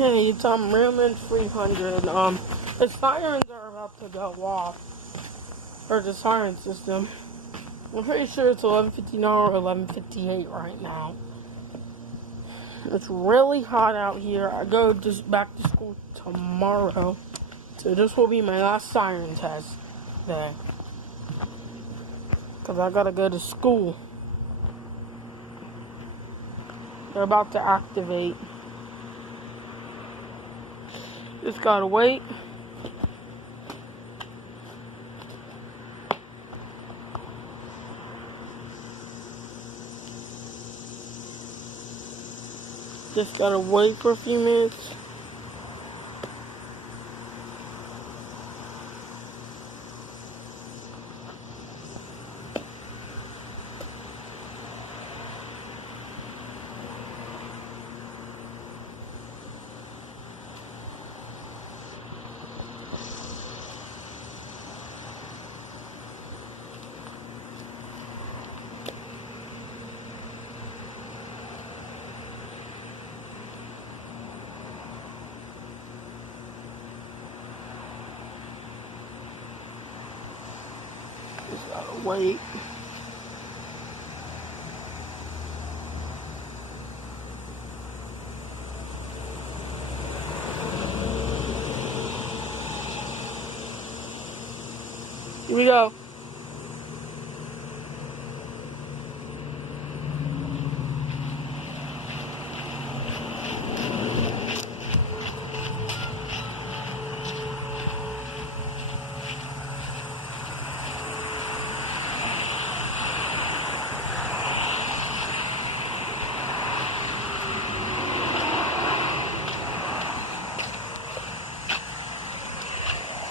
Hey, it's Merlin 300. The sirens are about to go off, or the siren system. I'm pretty sure it's 11:59 or 11:58 right now. It's really hot out here. I go just back to school tomorrow, so this will be my last siren test day. Cause I gotta go to school. They're about to activate. Just gotta wait. Just gotta wait for a few minutes. Just gotta wait. Here we go.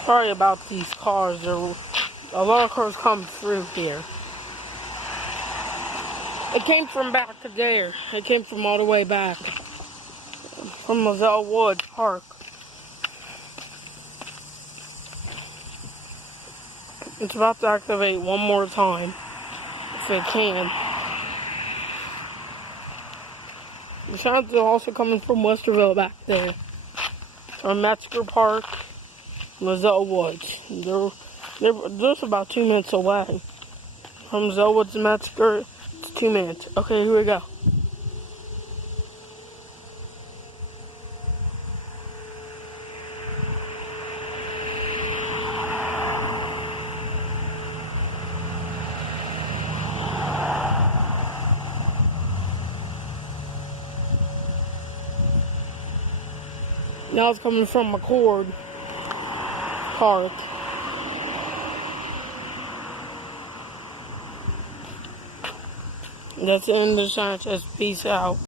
Sorry about these cars. A lot of cars come through here. It came from back there. It came from all the way back. From Moselle Woods Park. It's about to activate one more time. If it can. The sounds are also coming from Westerville back there. From Metzger Park. Moselle Woods. They're just about 2 minutes away. From Moselle Woods to Metzger, it's 2 minutes. Okay, here we go. Now it's coming from McCord Park. That's the end of the sign. Peace out.